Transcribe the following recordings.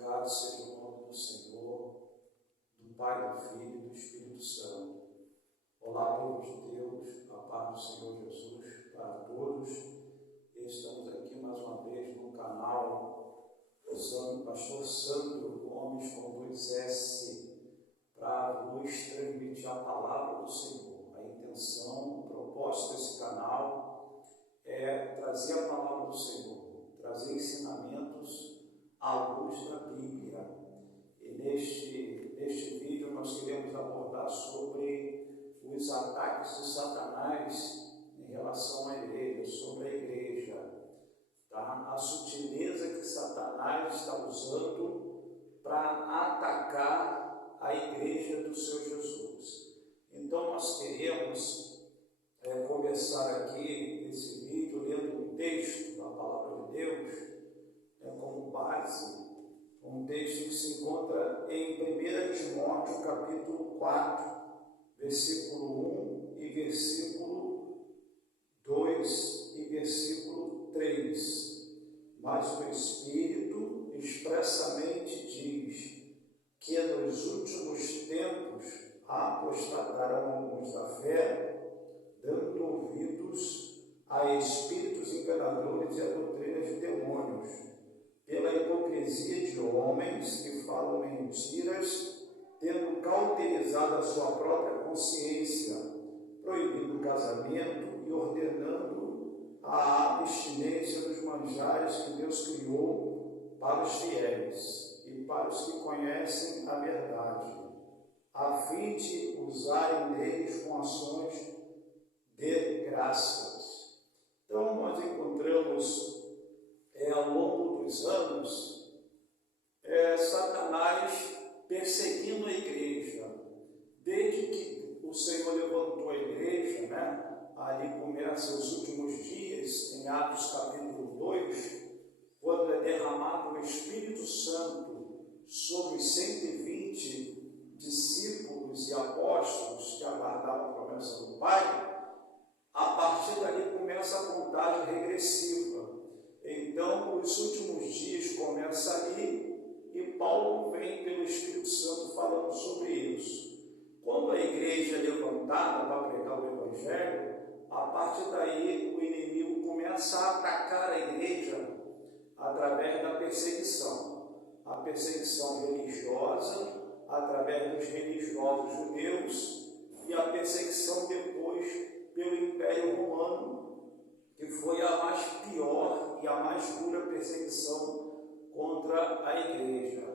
Glorificado seja o nome do Senhor, do Pai, do Filho e do Espírito Santo. Olá, povo de Deus, a paz do Senhor Jesus para todos. Estamos aqui mais uma vez no canal do Pastor Sandro Gomes com 2S para nos transmitir a palavra do Senhor. A intenção, o propósito desse canal é trazer a palavra do Senhor, trazer ensinamentos à luz da Bíblia. E neste vídeo nós queremos abordar sobre os ataques de Satanás em relação à igreja, sobre a igreja, tá? A sutileza que Satanás está usando para atacar a igreja do Senhor Jesus. Então nós queremos começar aqui esse vídeo lendo um texto da palavra de Deus como base, um texto que se encontra em 1 Timóteo capítulo 4, versículo 1 e versículo 2 e versículo 3. Mas o Espírito expressamente diz que nos últimos tempos apostatarão alguns da fé, dando ouvidos a espíritos enganadores e a doutrinas de demônios, pela hipocrisia de homens que falam mentiras, tendo cauterizado a sua própria consciência, proibindo o casamento e ordenando a abstinência dos manjares que Deus criou para os fiéis e para os que conhecem a verdade, a fim de usarem deles com ações de graças. Então, nós encontramos ao longo dos anos Satanás perseguindo a igreja. Desde que o Senhor levantou a igreja, ali começa os últimos dias, em Atos capítulo 2, quando é derramado o Espírito Santo sobre os 120 discípulos e apóstolos que aguardavam a promessa do Pai. A partir dali começa a contagem regressiva. Então, os últimos dias começam ali e Paulo vem pelo Espírito Santo falando sobre isso. Quando a igreja é levantada para pregar o Evangelho, a partir daí o inimigo começa a atacar a igreja através da perseguição. A perseguição religiosa, através dos religiosos judeus, e a perseguição depois pelo Império Romano, que foi a mais pior e a mais dura perseguição contra a igreja.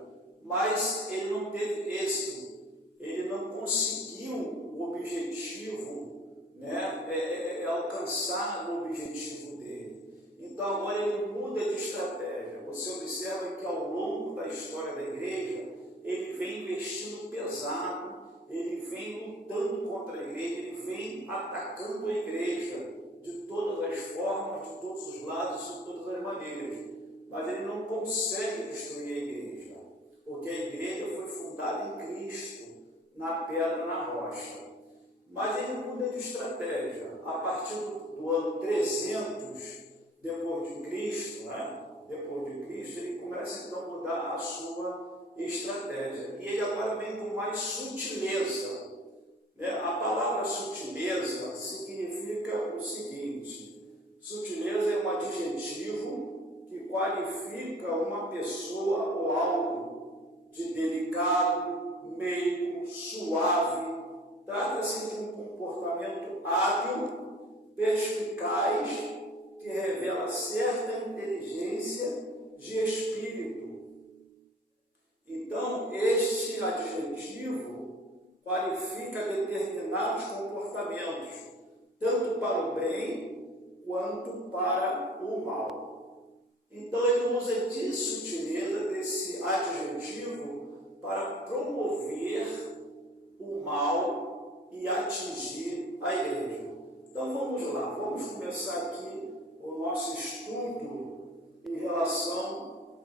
Mas ele não teve êxito, ele não conseguiu o objetivo, alcançar o objetivo dele. Então agora ele muda de estratégia. Você observa que ao longo da história da igreja, ele vem investindo pesado, ele vem lutando contra a igreja, ele vem atacando a igreja de todas as formas, de todos os lados, de todas as maneiras. Mas ele não consegue destruir a igreja, porque a igreja foi fundada em Cristo, na pedra, na rocha. Mas ele muda de estratégia. A partir do ano 300 depois de Cristo, ele começa então a mudar a sua estratégia. E ele agora vem com mais sutileza. A palavra sutileza significa o seguinte: sutileza é um adjetivo que qualifica uma pessoa ou algo de delicado, meigo, suave. Trata-se de um comportamento hábil, perspicaz, que revela certa inteligência de espírito. Então, este adjetivo qualifica determinados comportamentos, tanto para o bem quanto para o mal. Então ele usa de sutileza desse adjetivo para promover o mal e atingir a igreja. Então vamos lá, vamos começar aqui o nosso estudo em relação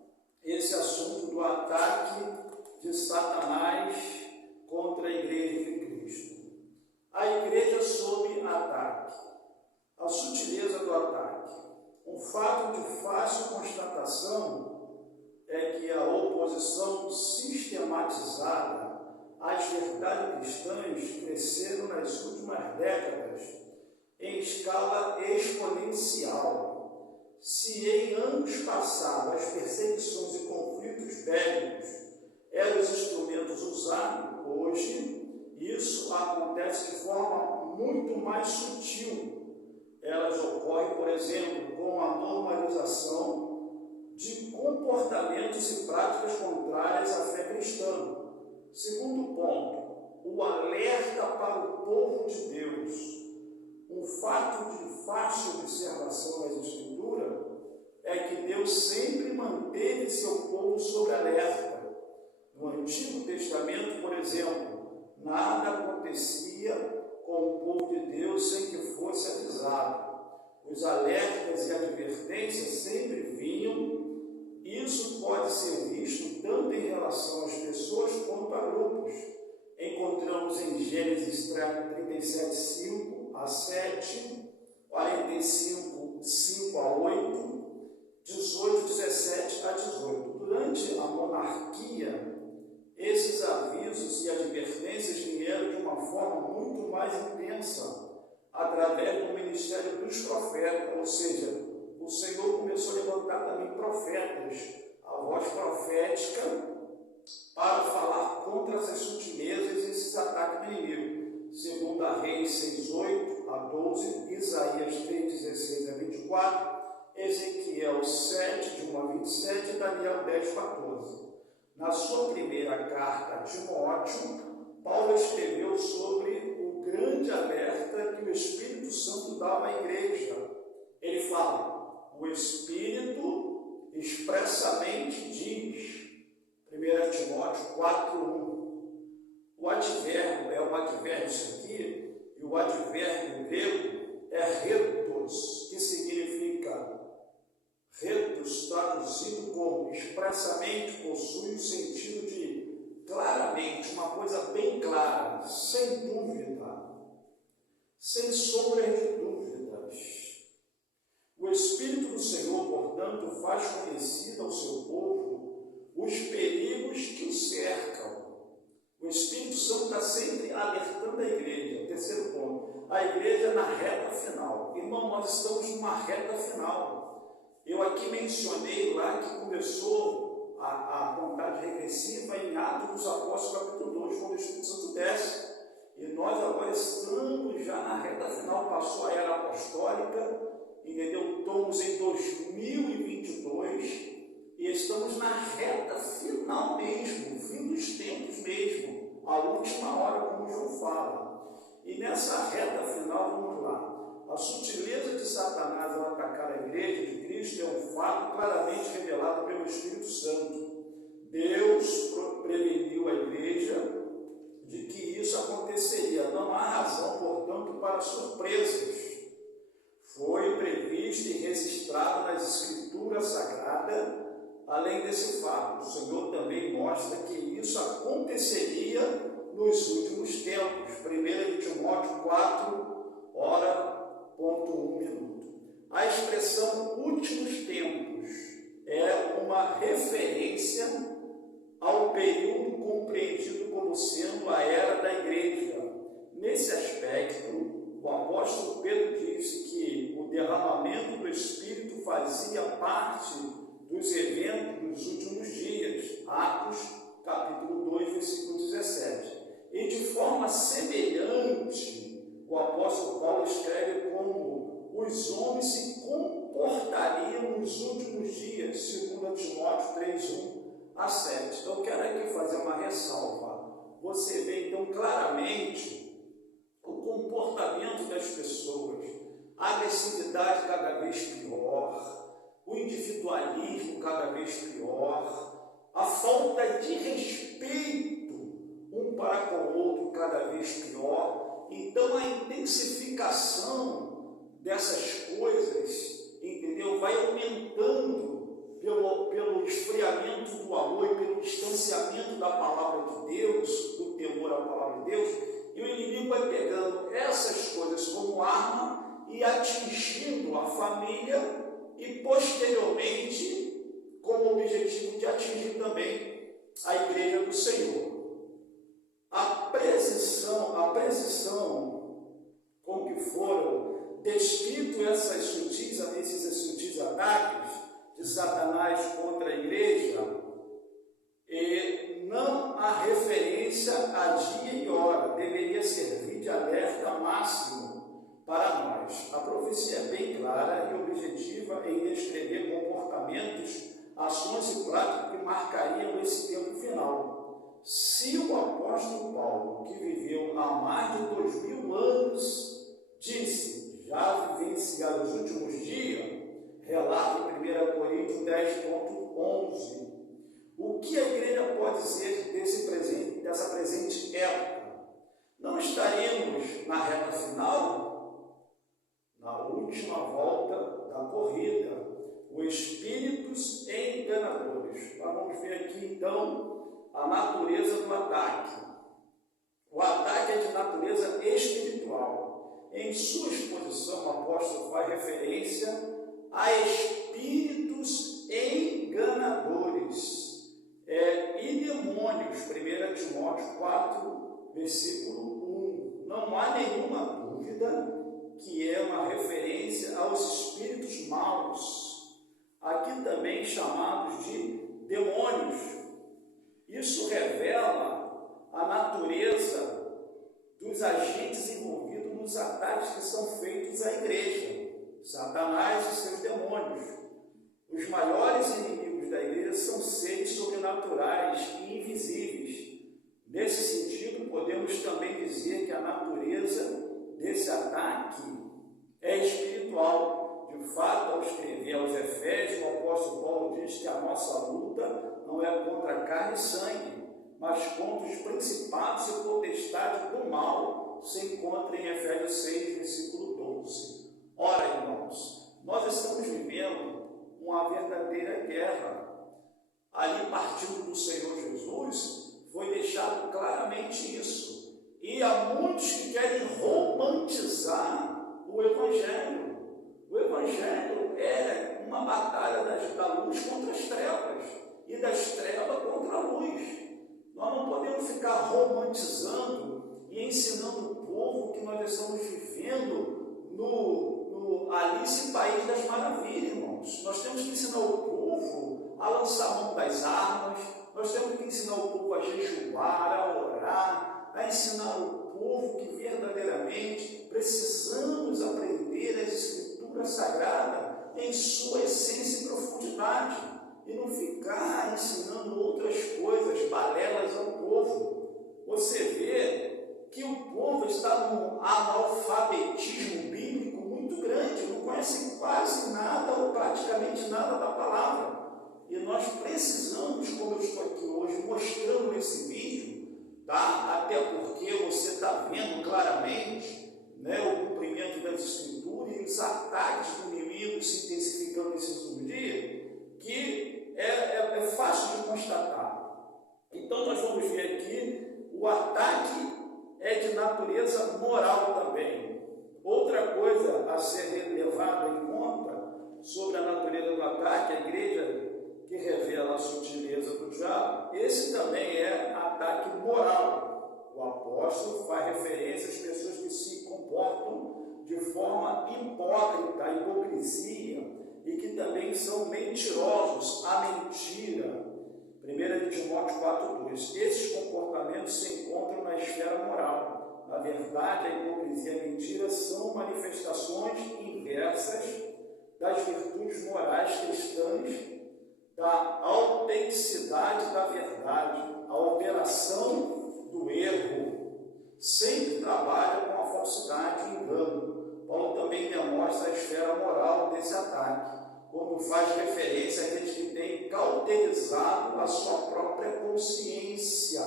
a esse assunto do ataque de Satanás contra a igreja de Cristo. A igreja sob ataque. A sutileza do ataque. Um fato de fácil constatação é que a oposição exposição sistematizada às verdades cristãs cresceram nas últimas décadas em escala exponencial. Se em anos passados as perseguições e conflitos bélicos eram os instrumentos usados, hoje isso acontece de forma muito mais sutil. Elas ocorrem, por exemplo, com a normalização de comportamentos e práticas contrárias à fé cristã. Segundo ponto, o alerta para o povo de Deus. Um fato de fácil observação nas Escrituras é que Deus sempre manteve seu povo sob alerta. No Antigo Testamento, por exemplo, nada acontecia com o povo de Deus sem que fosse avisado. Os alertas e advertências sempre vinham. Isso pode ser visto tanto em relação às pessoas quanto a grupos. Encontramos em Gênesis 37, 5 a 7, 45, 5 a 8, 18, 17 a 18. Durante a monarquia, esses avisos e advertências vieram de uma forma muito mais intensa, através do ministério dos profetas, ou seja, o Senhor começou a levantar também profetas, a voz profética, para falar contra essas sutilezas e esses ataques do inimigo. Segundo a Reis 6, 8 a 12, Isaías 3, 16 a 24, Ezequiel 7, de 1 a 27 e Daniel 10, 14. Na sua primeira carta a Timóteo, Paulo escreveu sobre o grande alerta que o Espírito Santo dava à igreja. Ele fala: o Espírito expressamente diz, 1 Timóteo 4:1. O advérbio é um advérbio isso aqui, e o advérbio grego é retos, que significa retos, traduzido como expressamente, possui o sentido de claramente, uma coisa bem clara, sem dúvida, sem sombra de dúvidas. O Espírito do Senhor, portanto, faz conhecido ao seu povo os perigos que o cercam. O Espírito Santo está sempre alertando a igreja. Terceiro ponto, a igreja na reta final. Irmão, nós estamos numa reta final. Eu aqui mencionei lá que começou a contagem regressiva em Atos dos Apóstolos, capítulo 2, quando o Espírito Santo desce. E nós agora estamos já na reta final, passou a era apostólica, entendeu? Estamos em 2022 e estamos na reta final mesmo, fim dos tempos mesmo, a última hora, como João fala. E nessa reta final, vamos lá, a sutileza de Satanás ao atacar a igreja de Cristo é um fato claramente revelado pelo Espírito Santo. Deus preveniu a igreja de que isso aconteceria. Não há razão, portanto, para surpresas. Foi previsto e registrado nas Escrituras Sagradas. Além desse fato, o Senhor também mostra que isso aconteceria nos últimos tempos. 1 Timóteo 4, hora, ponto 1 minuto. A expressão últimos tempos é uma referência ao período compreendido como sendo a era da igreja. Nesse aspecto, o apóstolo Pedro disse que o derramamento do Espírito fazia parte dos eventos dos últimos dias. Atos, capítulo 2, versículo 17. E de forma semelhante, o apóstolo Paulo escreve como os homens se comportariam nos últimos dias, segundo Timóteo 3, 1 a 7. Então, eu quero aqui fazer uma ressalva. Você vê, então, claramente o comportamento das pessoas, a agressividade cada vez pior, o individualismo cada vez pior, a falta de respeito um para com o outro cada vez pior. Então, a intensificação dessas coisas, entendeu, vai aumentando pelo esfriamento do amor e pelo distanciamento da palavra de Deus, do temor à palavra de Deus, e o inimigo vai pegando essas coisas como arma e atingindo a família e posteriormente com o objetivo de atingir também a igreja do Senhor. A precisão com que foram descritos esses sutis ataques de Satanás contra a igreja, e não há referência a dia e hora, deveria servir de alerta máximo para nós. A profecia é bem clara e objetiva em descrever comportamentos, ações e práticas que marcariam esse tempo final. Se o apóstolo Paulo, que viveu há mais de 2000 anos, disse, já vivenciado os últimos dias, relata em 1 Coríntios 10,11, o que a igreja pode dizer dessa presente época? Não estaremos na reta final? Na última volta da corrida, os espíritos enganadores. Nós vamos ver aqui então a natureza do ataque. O ataque é de natureza espiritual. Em sua exposição, o apóstolo faz referência a espíritos enganadores e demônios. 1 Timóteo 4, versículo 1. Não há nenhuma dúvida que é uma referência aos espíritos maus, aqui também chamados de demônios. Isso revela a natureza dos agentes envolvidos nos ataques que são feitos à igreja, Satanás e seus demônios. Os maiores inimigos da igreja são seres sobrenaturais e invisíveis. Nesse sentido, podemos também dizer que a natureza desse ataque é espiritual. De fato, ao escrever aos Efésios, o apóstolo Paulo diz que a nossa luta não é contra carne e sangue, mas contra os principados e potestades do mal, se encontra em Efésios 6, versículo 12. Ora, irmãos, nós estamos vivendo uma verdadeira guerra. Ali, partindo do Senhor Jesus, foi deixado claramente isso. E há muitos que querem romantizar o Evangelho. O Evangelho é uma batalha da luz contra as trevas e das trevas contra a luz. Nós não podemos ficar romantizando e ensinando o povo que nós estamos vivendo no Alice País das Maravilhas, irmãos. Nós temos que ensinar o povo a lançar a mão das armas, nós temos que ensinar o povo a jejuar, a orar, a ensinar o povo que verdadeiramente precisamos aprender as Escrituras Sagradas em sua essência e profundidade, e não ficar ensinando outras coisas, balelas ao povo. Você vê que o povo está num analfabetismo bíblico muito grande, não conhece quase nada ou praticamente nada da palavra. E nós precisamos, como eu estou aqui hoje mostrando nesse vídeo, tá? Até porque você está vendo claramente, né, o cumprimento das Escrituras e os ataques do inimigo se intensificando nesses últimos dias, que é fácil de constatar. Então nós vamos ver aqui, o ataque é de natureza moral também. Outra coisa a ser levada em conta sobre a natureza do ataque, a igreja que revela a sutileza do diabo, esse também é ataque moral. O apóstolo faz referência às pessoas que se comportam de forma hipócrita, a hipocrisia, e que também são mentirosos, a mentira. 1 Timóteo 4,2. Esses comportamentos se encontram na esfera moral. Na verdade, a hipocrisia e a mentira são manifestações inversas das virtudes morais cristãs, da autenticidade da verdade. A operação do erro sempre trabalha com a falsidade e engano. Paulo também demonstra a esfera moral desse ataque, quando faz referência àqueles que têm cauterizado a sua própria consciência.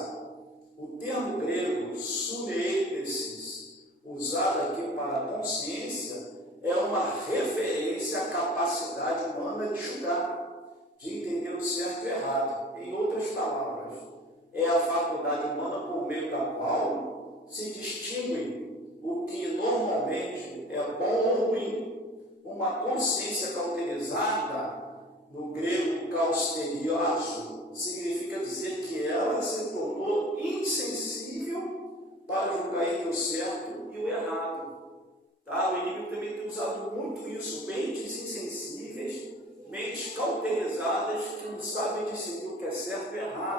O termo grego sureidesis, usado aqui para consciência, é uma referência à capacidade humana de julgar, de entender o certo e o errado. Em outras palavras, é a faculdade humana por meio da qual se distingue o que normalmente é bom ou ruim. Uma consciência cauterizada, no grego causteriazo, significa dizer que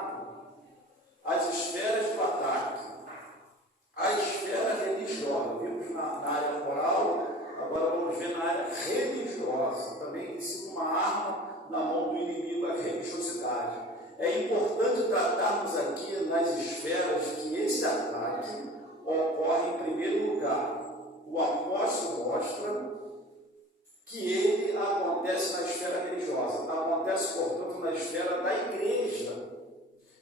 fato, as esferas do ataque. A esfera religiosa, vimos na área moral, agora vamos ver na área religiosa, também tem sido uma arma na mão do inimigo, a religiosidade. É importante tratarmos aqui nas esferas que esse ataque ocorre em primeiro lugar. O apóstolo mostra que ele acontece na esfera religiosa, acontece, portanto, na esfera da igreja.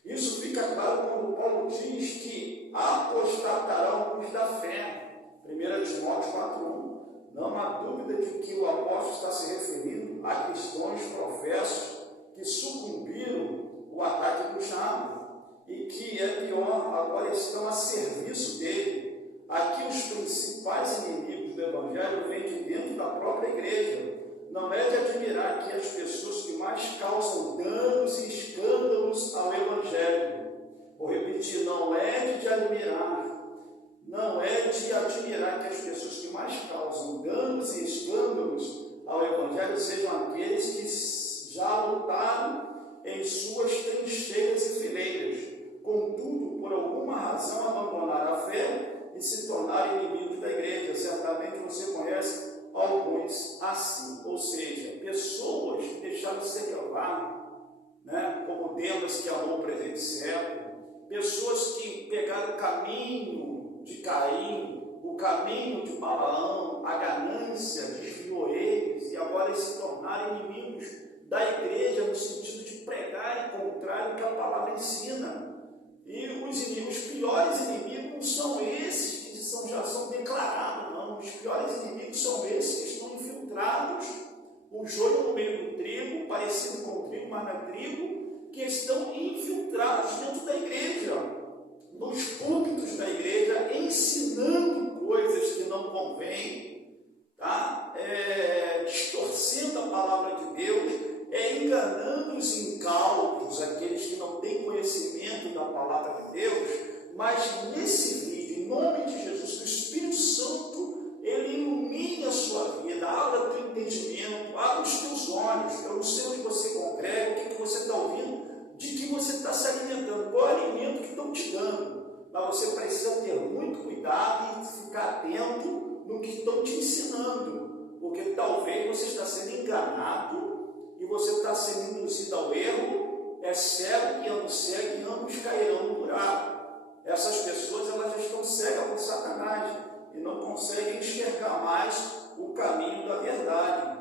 Isso fica claro quando Paulo diz que apostatarão alguns da fé. 1 Timóteo 4:1. Não há dúvida de que o apóstolo está se referindo a cristãos professos que sucumbiram ao ataque do diabo e que, é pior, agora estão a serviço dele. Aqui os principais inimigos do Evangelho vêm de dentro da própria igreja. Não é de admirar que as pessoas que mais causam danos e escândalos ao Evangelho, vou repetir, não é de admirar que as pessoas que mais causam danos e escândalos ao Evangelho sejam aqueles que já lutaram em suas trincheiras e fileiras, contudo, por alguma razão abandonaram a fé e se tornaram inimigos da igreja. Certamente você conhece alguns assim, ou seja, pessoas que deixaram de se levar, como Demas que amou o presente século, pessoas que pegaram o caminho de Caim, o caminho de Balaão, a ganância desviou eles e agora se tornaram inimigos da igreja no sentido de pregar e contrário que a palavra ensina. E os piores inimigos não são esses que já são declarados, não. Os piores inimigos são esses que estão infiltrados, o joio no meio do trigo, parecido com o trigo, mas não é trigo, que estão infiltrados dentro da igreja, nos púlpitos da igreja, ensinando coisas que não convêm, distorcendo a palavra de Deus, enganando os incautos, aqueles que não têm conhecimento da palavra de Deus. Mas nesse vídeo, em nome de Jesus, que o Espírito Santo, ele ilumine a sua vida, abra o teu entendimento, abra os teus olhos. Eu não sei onde você congrega, o que você está ouvindo, de que você está se alimentando, qual é o alimento que estão te dando. Mas você precisa ter muito cuidado e ficar atento no que estão te ensinando, porque talvez você está sendo enganado e você está sendo induzido ao erro. É cego que anda cego e ambos cairão no buraco. Essas pessoas, elas já estão cegas por Satanás e não conseguem enxergar mais o caminho da verdade.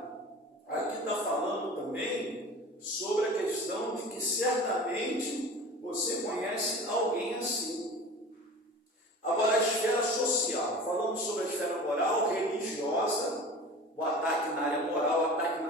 Aqui está falando também sobre a questão de que certamente você conhece alguém assim. Agora, a esfera social, falando sobre a esfera moral, religiosa, o ataque na área moral, o ataque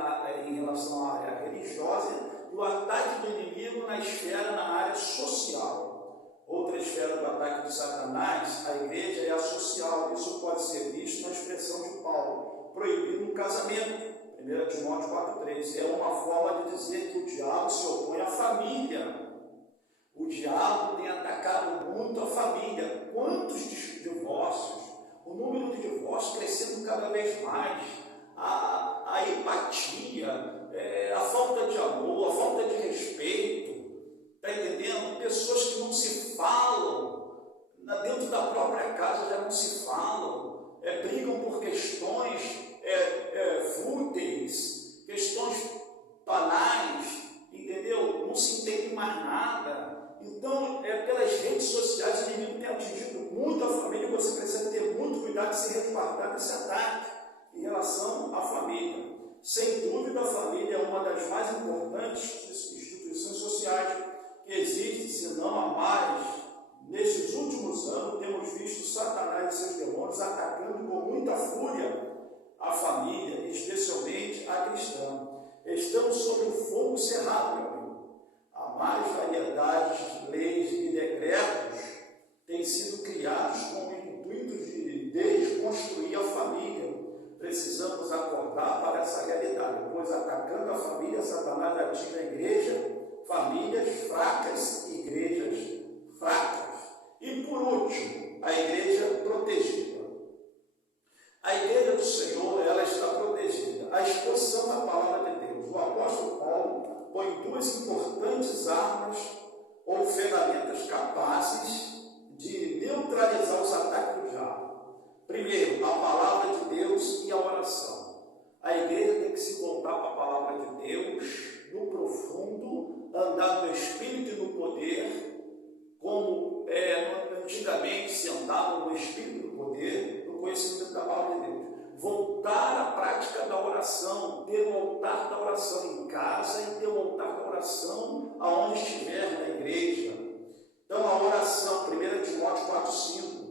em relação à área religiosa, e o ataque do inimigo na esfera, na área social. Outra esfera do ataque de Satanás, a igreja, é a social. Isso pode ser visto na expressão de Paulo, proibido no casamento. 1 Timóteo 4,3. É uma forma de dizer que o diabo se opõe à família. O diabo tem atacado muito a família. Quantos divórcios? O número de divórcios crescendo cada vez mais. A empatia, a falta de amor, a falta de respeito. Está entendendo? Pessoas que não se falam, dentro da própria casa já não se falam, brigam por questões fúteis, questões banais, entendeu? Não se entende mais nada. Então, pelas redes sociais, o inimigo tem atingido muito a família e você precisa ter muito cuidado de se resguardar desse ataque em relação à família. Sem dúvida, a família é uma das mais importantes instituições sociais que existe, se não a mais. Nesses últimos anos, temos visto Satanás e seus demônios atacando com muita fúria a família, especialmente a cristã. Estamos sob um fogo cerrado, meu amigo. Há mais variedades de leis e decretos têm sido criados com o intuito de desconstruir a família. Precisamos acordar para essa realidade, pois atacando a família, Satanás atinge a igreja, famílias fracas e igrejas fracas. E por último, a igreja protegida. A igreja do Senhor, ela está protegida. A exposição da palavra de Deus. O apóstolo Paulo põe duas importantes armas ou ferramentas capazes de neutralizar os ataques do diabo. Primeiro, a palavra de Deus e a oração. A igreja tem que se voltar para a palavra de Deus, no profundo, andar no Espírito e no poder, como antigamente se andava no Espírito e no poder, no conhecimento da palavra de Deus. Voltar à prática da oração, ter um altar da oração em casa e ter um altar da oração aonde estiver na igreja. Então, a oração, 1 Timóteo 4,5,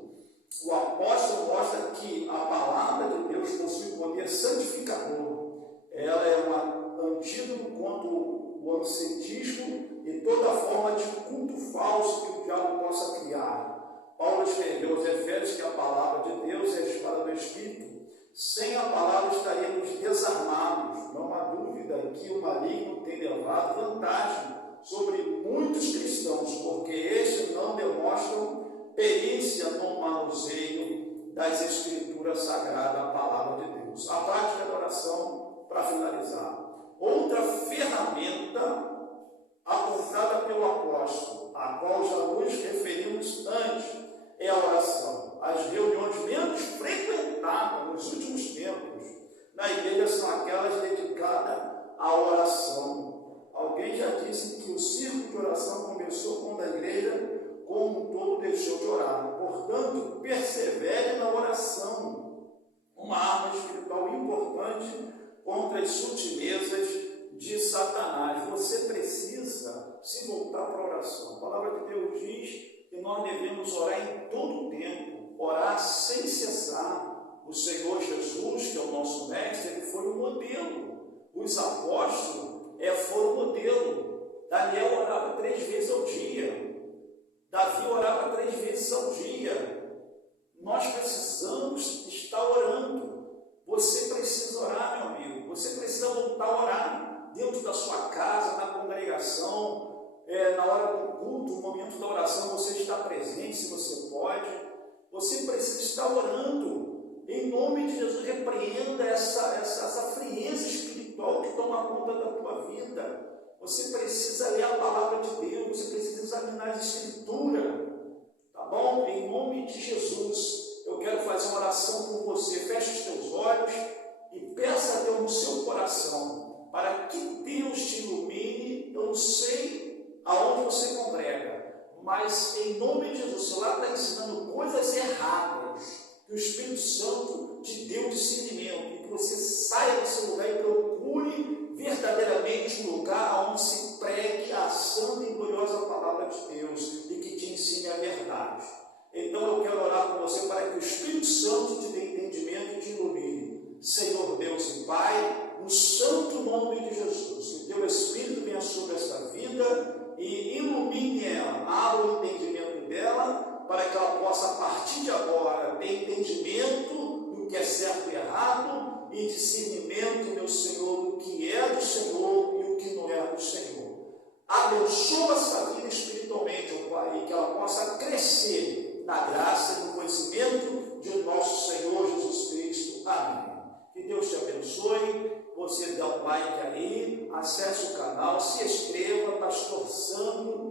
o apóstolo mostra que a palavra de Deus possui poder santificador. Ela é um antídoto contra o ancetismo e toda forma de culto falso que o diabo possa criar. Paulo escreveu aos Efésios que a palavra de Deus é a espada do Espírito. Sem a palavra estaríamos desarmados. Não há dúvida que o maligno tem levado vantagem sobre muitos cristãos, porque estes não demonstram perícia no manuseio das Escrituras Sagradas, a palavra de Deus. A prática da oração, para finalizar. Outra ferramenta apontada pelo apóstolo, a qual já nos referimos antes, é a oração. As reuniões menos frequentadas nos últimos tempos na igreja são aquelas dedicadas à oração. Alguém já disse que o círculo de oração começou quando a igreja como um todo deixou de orar. Portanto, persevere na oração, uma arma espiritual importante contra as sutilezas de Satanás. Você precisa se voltar para a oração. A palavra de Deus diz que nós devemos orar em todo o tempo, orar sem cessar. O Senhor Jesus, que é o nosso mestre, ele foi um modelo. Os apóstolos foram um modelo. Daniel orava 3 vezes ao dia. Davi orava 3 vezes ao dia. Nós precisamos estar orando. Você precisa orar, meu amigo. Você precisa voltar a orar dentro da sua casa, na congregação, na hora do culto, no momento da oração, você está presente, se você pode. Você precisa estar orando. Em nome de Jesus, repreenda essa frieza espiritual que toma conta da tua vida. Você precisa ler a palavra de Deus, você precisa examinar as Escrituras, tá bom? Em nome de Jesus, eu quero fazer uma oração por você. Feche os teus olhos e peça a Deus no seu coração, para que Deus te ilumine. Eu não sei aonde você congrega, mas em nome de Jesus, se lá está ensinando coisas erradas, que o Espírito Santo te dê um discernimento, e que você saia desse lugar e procure verdadeiramente um lugar onde se pregue a santa e gloriosa palavra de Deus e que te ensine a verdade. Então eu quero orar com você para que o Espírito Santo te dê entendimento e te ilumine. Senhor Deus e Pai, no santo nome de Jesus, que teu Espírito venha sobre esta vida e ilumine ela, abra o entendimento dela, para que ela possa, a partir de agora, ter entendimento do que é certo e errado e discernimento, meu Senhor, do que é do Senhor e o que não é do Senhor. Abençoa essa vida espiritualmente, ó Pai, e que ela possa crescer na graça e no conhecimento de nosso Senhor Jesus Cristo. Amém. Que Deus te abençoe. Você dá um like aí, acesse o canal, se inscreva, Pastor Sandro